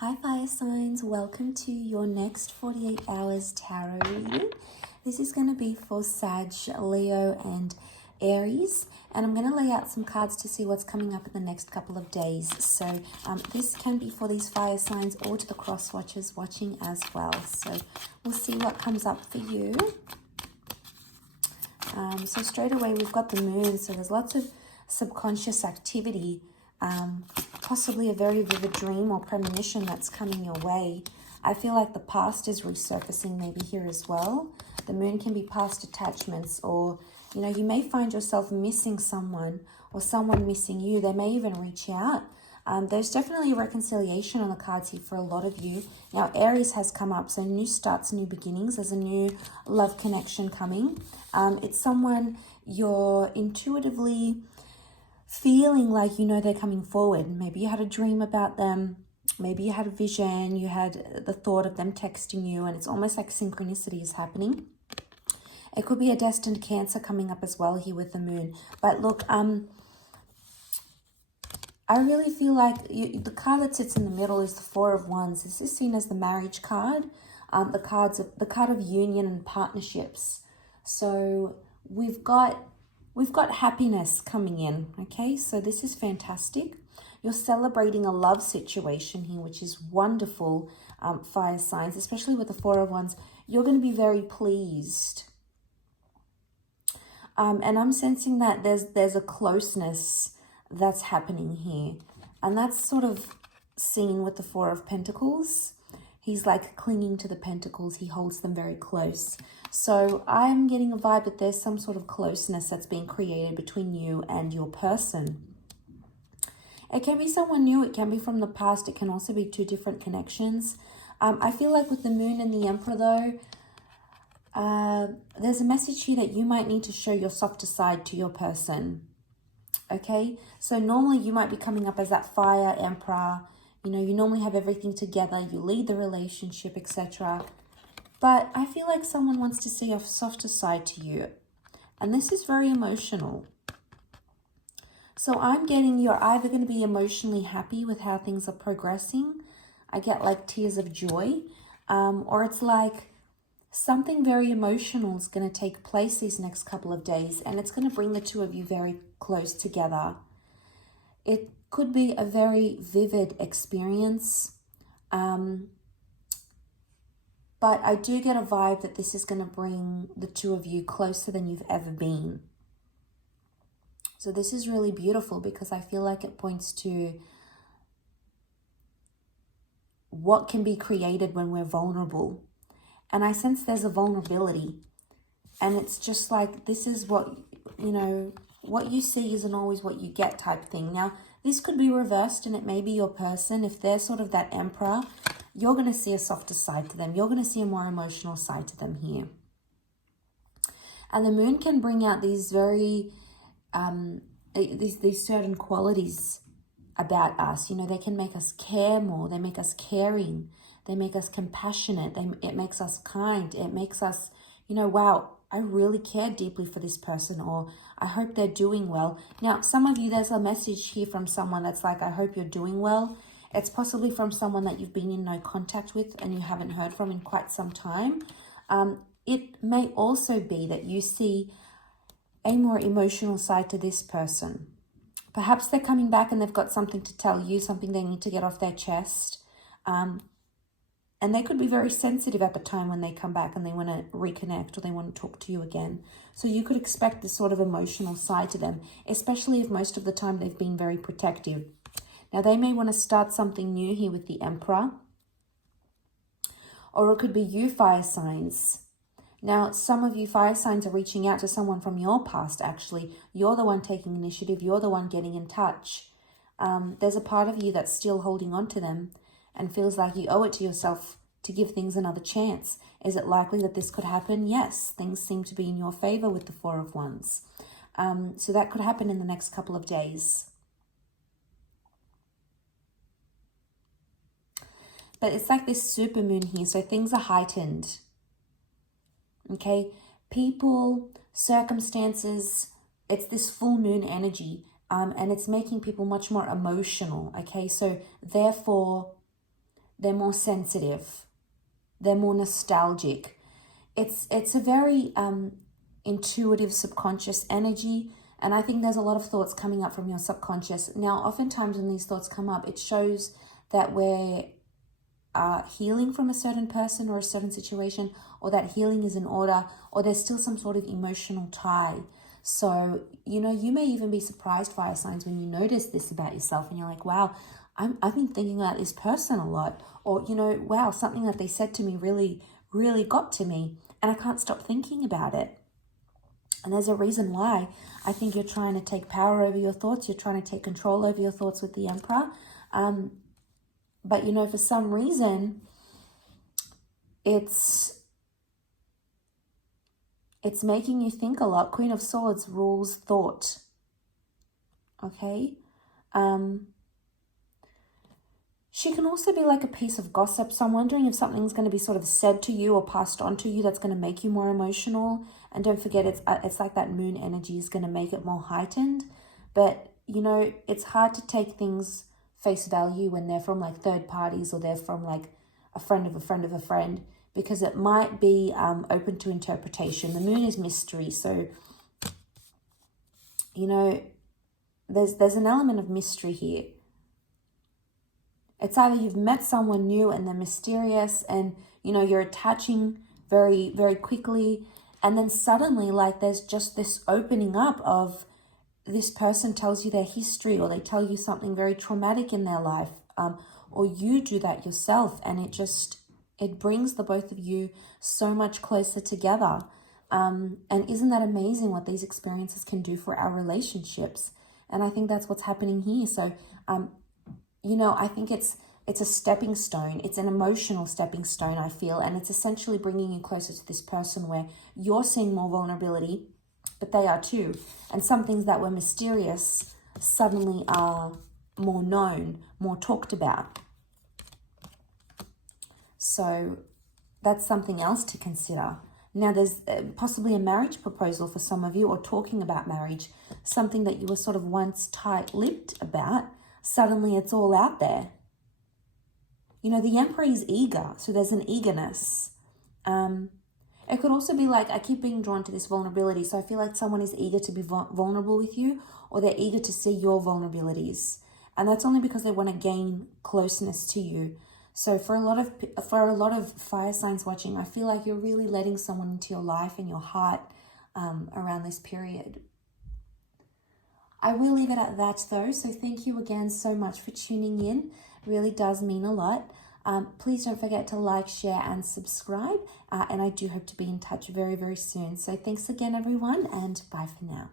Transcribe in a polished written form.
Hi fire signs, welcome to your next 48 hours tarot reading. This is going to be for Sag, Leo and Aries, and I'm going to lay out some cards to see what's coming up in the next couple of days. So this can be for these fire signs or to the cross watchers watching as well. So we'll see what comes up for you. So straight away we've got the moon, so there's lots of subconscious activity, possibly a very vivid dream or premonition that's coming your way. I feel like the past is resurfacing maybe here as well. The moon can be past attachments, or you may find yourself missing someone or someone missing you. They may even reach out. There's definitely a reconciliation on the cards here for a lot of you. Now, Aries has come up, so new starts, new beginnings. There's a new love connection coming. It's someone you're intuitively feeling like they're coming forward. Maybe you had a dream about them. Maybe you had a vision. You had the thought of them texting you, and it's almost like synchronicity is happening. It could be a destined Cancer coming up as well here with the moon. But look, I really feel like the card that sits in the middle is the Four of Wands. This is seen as the marriage card, the card of union and partnerships. So we've got happiness coming in, okay? So this is fantastic. You're celebrating a love situation here, which is wonderful, fire signs, especially with the Four of Wands. You're going to be very pleased. And I'm sensing that there's a closeness that's happening here. And that's sort of seen with the Four of Pentacles. He's like clinging to the pentacles. He holds them very close. So I'm getting a vibe that there's some sort of closeness that's being created between you and your person. It can be someone new. It can be from the past. It can also be two different connections. I feel like with the moon and the emperor though, there's a message here that you might need to show your softer side to your person. Okay, so normally you might be coming up as that fire emperor. You normally have everything together. You lead the relationship, etc. But I feel like someone wants to see a softer side to you. And this is very emotional. So I'm getting you're either going to be emotionally happy with how things are progressing. I get like tears of joy. Or it's like something very emotional is going to take place these next couple of days. And it's going to bring the two of you very close together. It could be a very vivid experience. But I do get a vibe that this is going to bring the two of you closer than you've ever been. So this is really beautiful because I feel like it points to what can be created when we're vulnerable. And I sense there's a vulnerability. And it's just like, this is what, what you see isn't always what you get type thing. Now, this could be reversed and it may be your person. If they're sort of that emperor, you're going to see a softer side to them. You're going to see a more emotional side to them here. And the moon can bring out these very, these certain qualities about us. They can make us care more. They make us caring. They make us compassionate. It makes us kind. It makes us, wow, I really care deeply for this person, or I hope they're doing well. Now, some of you, there's a message here from someone that's like, I hope you're doing well. It's possibly from someone that you've been in no contact with and you haven't heard from in quite some time. It may also be that you see a more emotional side to this person. Perhaps they're coming back and they've got something to tell you, something they need to get off their chest. And they could be very sensitive at the time when they come back and they want to reconnect or they want to talk to you again. So you could expect this sort of emotional side to them, especially if most of the time they've been very protective. Now, they may want to start something new here with the Emperor. Or it could be you, fire signs. Now, some of you fire signs are reaching out to someone from your past, actually. You're the one taking initiative. You're the one getting in touch. There's a part of you that's still holding on to them and feels like you owe it to yourself to give things another chance. Is it likely that this could happen? Yes, things seem to be in your favor with the Four of Wands. So that could happen in the next couple of days. But it's like this super moon here, so things are heightened. Okay, people, circumstances, it's this full moon energy, and it's making people much more emotional. Okay, so therefore They're more sensitive. They're more nostalgic. It's a very intuitive subconscious energy. And I think there's a lot of thoughts coming up from your subconscious. Now, oftentimes when these thoughts come up, it shows that we're healing from a certain person or a certain situation, or that healing is in order, or there's still some sort of emotional tie. So, you know, you may even be surprised, fire signs, when you notice this about yourself and you're like, wow, I've been thinking about this person a lot. Or, you know, wow, something that they said to me really, really got to me and I can't stop thinking about it. And there's a reason why. I think you're trying to take power over your thoughts. You're trying to take control over your thoughts with the Emperor. But, you know, for some reason, it's making you think a lot. Queen of Swords rules thought. Okay? She can also be like a piece of gossip. So I'm wondering if something's going to be sort of said to you or passed on to you that's going to make you more emotional. And don't forget, it's like that moon energy is going to make it more heightened. But, you know, it's hard to take things face value when they're from like third parties, or they're from like a friend of a friend of a friend, because it might be open to interpretation. The moon is mystery. So, you know, there's an element of mystery here. It's either you've met someone new and they're mysterious and, you know, you're attaching very, very quickly. And then suddenly, like, there's just this opening up of this person tells you their history, or they tell you something very traumatic in their life, or you do that yourself. And it brings the both of you so much closer together. And isn't that amazing what these experiences can do for our relationships? And I think that's what's happening here. So, you know, I think it's a stepping stone. It's an emotional stepping stone, I feel. And it's essentially bringing you closer to this person where you're seeing more vulnerability, but they are too. And some things that were mysterious suddenly are more known, more talked about. So that's something else to consider. Now, there's possibly a marriage proposal for some of you, or talking about marriage, something that you were sort of once tight-lipped about. Suddenly it's all out there. You know, the Emperor is eager, so there's an eagerness. It could also be like, I keep being drawn to this vulnerability, so I feel like someone is eager to be vulnerable with you, or they're eager to see your vulnerabilities. And that's only because they want to gain closeness to you. So for a lot of fire signs watching, I feel like you're really letting someone into your life and your heart around this period. I will leave it at that though. So thank you again so much for tuning in. It really does mean a lot. Please don't forget to like, share and subscribe. And I do hope to be in touch very, very soon. So thanks again, everyone, and bye for now.